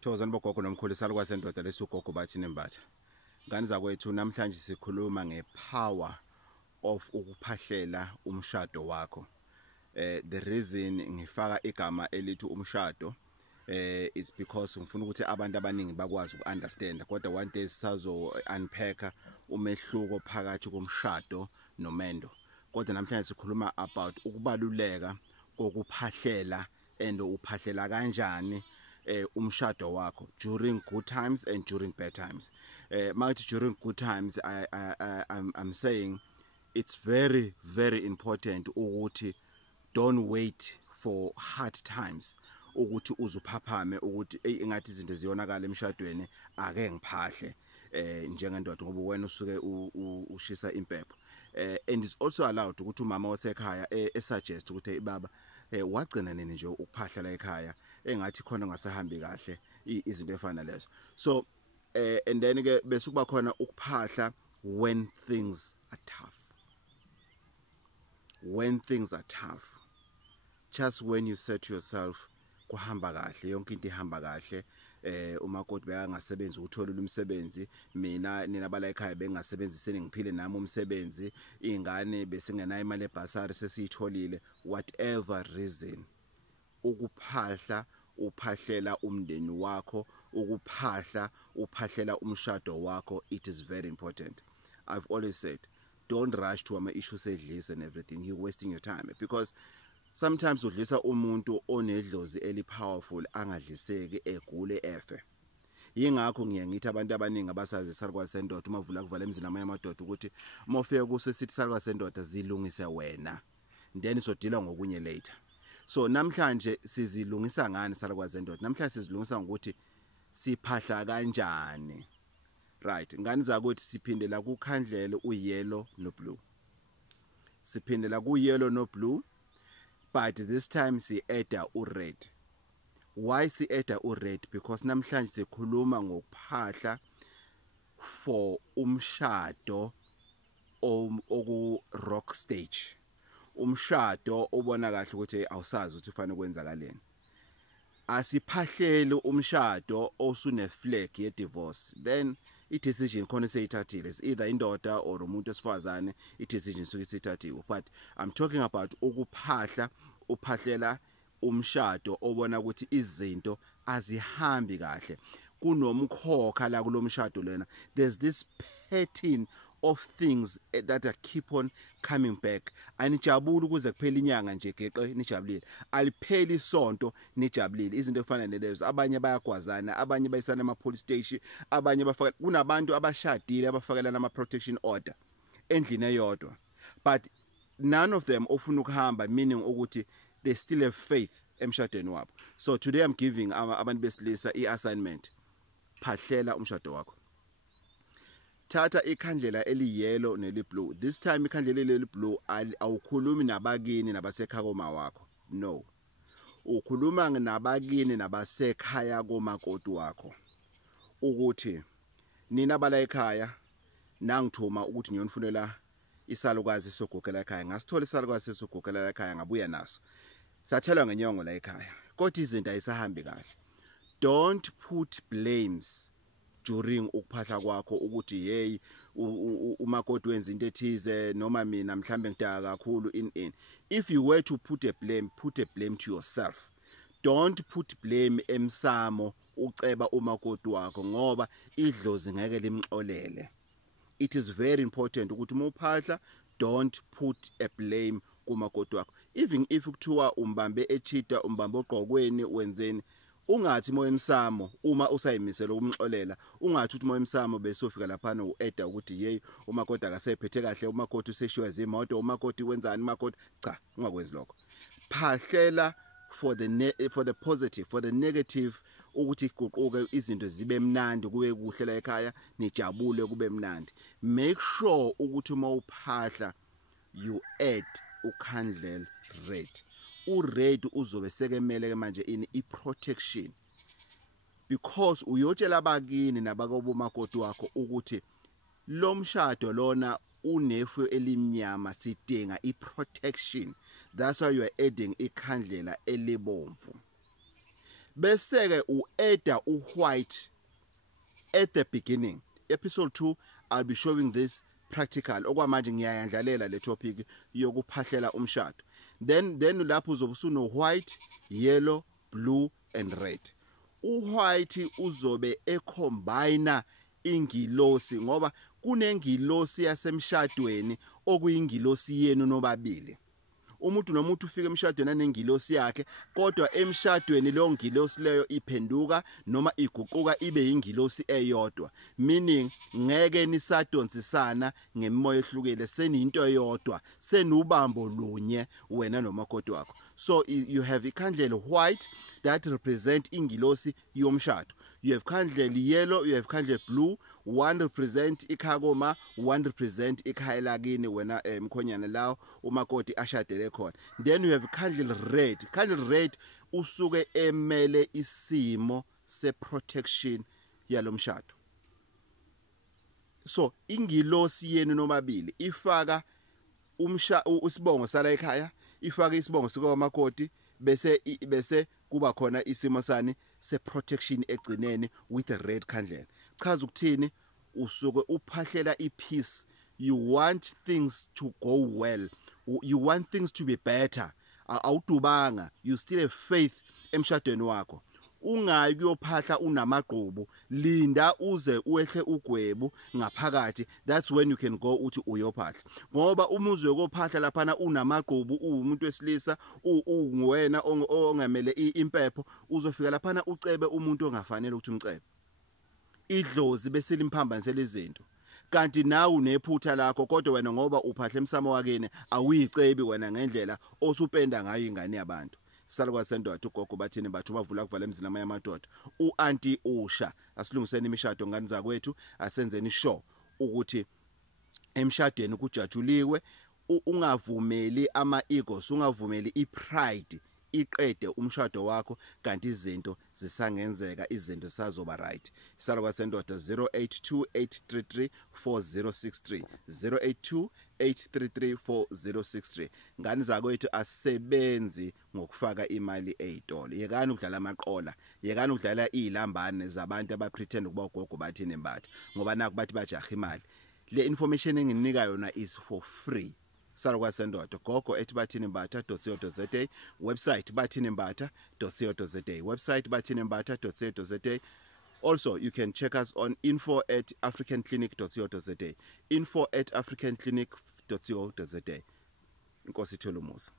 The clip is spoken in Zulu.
Thokozani bogogo nomkhulu salukwa sendoda lesugogo Bathini Mbatha. Ngani zakwethu namhlanje sikhuluma ngepower of ukuphahlela umshado wakho. The reason ngifaka igama elithi umshado is because ngifuna ukuthi abantu abaningi bakwazi ukunderstand kodwa one day sisazo unpack umehluko phakathi komshado nomendo. Kodwa namhlanje sikhuluma about ukubaluleka kokuphahlela and uphahlela kanjani umshado wakho during good times and during bad times. During good times I'm saying it's very important ukuthi don't wait for hard times ukuthi uzuphaphame ukuthi engathi izinto ziyonakala emshadweni ake ngiphahle njengendoda ngoba wena usuke ushisa impepho. And it's also allowed ukuthi umama wasekhaya suggest ukuthi baba wagcina nini nje ukuphahla la ekhaya engathi khona ngasahambi kahle izinto efana lezo. So and then ke bese kuba khona ukuphahla when things are tough. When things are tough, just when you say to yourself kuhamba kahle yonke into ihamba kahle, umakoti beyangasebenzi uthola umsebenzi, mina nina bala ekhaya bengasebenziseni ngiphile nami umsebenzi, ingane besingenayo imali ebhasari sesiyitholile, whatever reason, ukuphahla uphahlela umndeni wakho, ukuphahla uphahlela umshado wakho, it is very important. I've always said don't rush to ama issues edlisa and everything. You're wasting your time because sometimes udlisa umuntu onedlozi eli powerful angadliseki egule efe. Yingakho ngiyangithi abantu abaningi abasazi salukwa sendoda umavula kuvala emzini amanye amadoda ukuthi mofike kusesithi salukwa sendoda zilungise wena then izodila ngokunye later. So namhlanje sizilungisa ngani salukwa sendoda? Namhlanje sizilungisa ngokuthi siphahla kanjani. Right, ngani zakuthi siphindela kukhandlela uyellow no blue. Siphindela kuyellow no blue, but this time si add red. Why si add red? Because namhlanje sikhuluma ngokuphahla for umshado oku rock stage. Umshado obona kahle ukuthi awusazi ukuthi ufana ukwenzakaleni. Asiphahlele umshado osune flag ye divorce, then i-decision khona seyithathile, is either indoda or umuntu esifazane, i-decision suke sithathiwe. But I'm talking about ukuphahla uphahlela umshado obona ukuthi izinto azihambi kahle, kunomkhokha la kulomshado lena. There's this pattern of things that are keep on coming back. Anijabula ukuze kuphela inyanga nje geqe nijabulile, alipheli isonto nijabulile. Izinto efana nalezo, abanye bayagwazana, abanye bayisana ama police station, abanye bafaka, kunabantu abashadile abafakelana ama protection order endlini eyodwa, but none of them ofuna ukuhamba, meaning ukuthi they still have faith emshadweni wabo. So today I'm giving abantu besilisa i-assignment, phahlela umshado wakho. Thatha ikhandlela eli yellow neli blue. This time ikhandlela eli blue awukhulumi nabakini nabasekhaya koma wakho, no, ukhuluma nabakini nabasekhaya komakoti wakho ukuthi nina bala ekhaya nangithuma ukuthi ngiyonifunela isalukazi sogogela ekhaya. Ngasithola isalukazi sogogela ekhaya ngabuya naso, sathelwa ngenyongo la ekhaya kodwa izinto ayisahambi kahle. Don't put blames during ukuphahla kwakho ukuthi hey umakoti wenza into ethize noma mina mhlambe ngidaka kakhulu in. If you were to put a blame to yourself. Don't put blame emsamo uceba umakoti wakho ngoba idlozi ngeke limxolele. It is very important ukuthi uma uphahla don't put a blame kumakoti wakho. Even if kuthiwa umbambe echita, umbambe ogqokweni, wenzeni, ungathi moya emsamo uma usayimisela ukumxolela, ungathi uthi moya emsamo bese ufika lapha ueda ukuthi hey umakoti akasephethe kahle, umakoti useshiwa izimoto, umakoti wenzani, umakoti cha, ungakwenzi lokho. Phahlela for the positive, for the negative, ukuthi iguquke izinto zibe mnandi, kube kuhle la ekhaya, nijabule kube mnandi. Make sure ukuthi uma uphahla you add ukhandlela red. Red uzobe sekemele manje in i-protection, because uyotshela abakini nabakobo makoti wakho ukuthi lo mshado lona unefu elimnyama, sidinga i-protection. That's why you are adding ikhandlela elibomvu. bese ke u-add u-white at the beginning. Episode 2 I'll be showing this practical okwamanje ngiyayandlalela le topic yokuphahlela umshado. Then lapho uzobe usuno white, yellow, blue and red. U-white uzobe ecombine ingilosi ngoba kunengilosi yasemshadweni okuyingilosi yenu nobabili. Umuntu nomuntu ufika emshadweni anengilosi yakhe, kodwa emshadweni leyo ngilosi leyo iphenduka noma iguquka ibe ingilosi eyodwa, meaning ngeke nisadonsisana ngemimoya ehlukile, seniyinto eyodwa, senubambo lunye wena nomakoti wakho. So you have ikhandlela white that represent ingilosi yomshado, you have khandlela yellow, you have khandlela blue, one represent ikhakoma, one represent ikhaya lakini wena mkhonyana lawo umakoti ashadele khona. Then you have candle red. Candle red usuke emele isimo se protection yalomshado. So ingilosi yenu nomabili ifaka usibongo sala ekhaya, ifaka isibongo sikamakoti, bese kuba khona isimo sani se protection egcineni with a red candle. Chaza ukuthini? Usuke uphahlela ipeace. You want things to go well. You want things to be better. Awudubanga, you still have faith emshadweni wakho. Ungayi kuyophahla unamagqubu, linda uze uehle ugwebu ngaphakathi. That's when you can go uthi uyophahla. Ngoba umuzi yokuphahla laphana unamagqubu, umuntu wesilisa, ungwena ongamele impepho, uzofika laphana ucebe umuntu ongafanele ukuthi umcebe. Idlozi bese limphambanisela izinto. Kanti nawe unephutha lakho, kodwa wena ngoba uphahla emsamo wakene awuyicebi wena ngendlela osupenda ngayo ingane yabantu. Salwa sendoda ugogo bathini bathu bavula kuvala emzini amanye amadoda. U-anti usha asilungiseni imishado ngani zakwethu, asenzeni sure ukuthi emshadweni kujajuliwe, ungavumeli ama-egos, ungavumeli i-pride iqede umshado wakho, kanti izinto zisangenzeka, izinto zisazoba right. Isalo kwasendoda 0828334063 0828334063. Ngani zakwethu asebenzi ngokufaka imali ezitolo. Yekani ukudlala amaqola, yekani ukudlala izilambane zabantu abapretend ukuba ugogo bathini Mbatha ngoba naku bathi bajaha imali. Le information enginika yona is for free. Salwa sendoda gogo@bathinimbatha.co.za, website bathinimbatha.co.za, website bathinimbatha.co.za. Also, you can check us on info@africanclinic.co.za, info@africanclinic.co.za. Inkosi ithole umusa.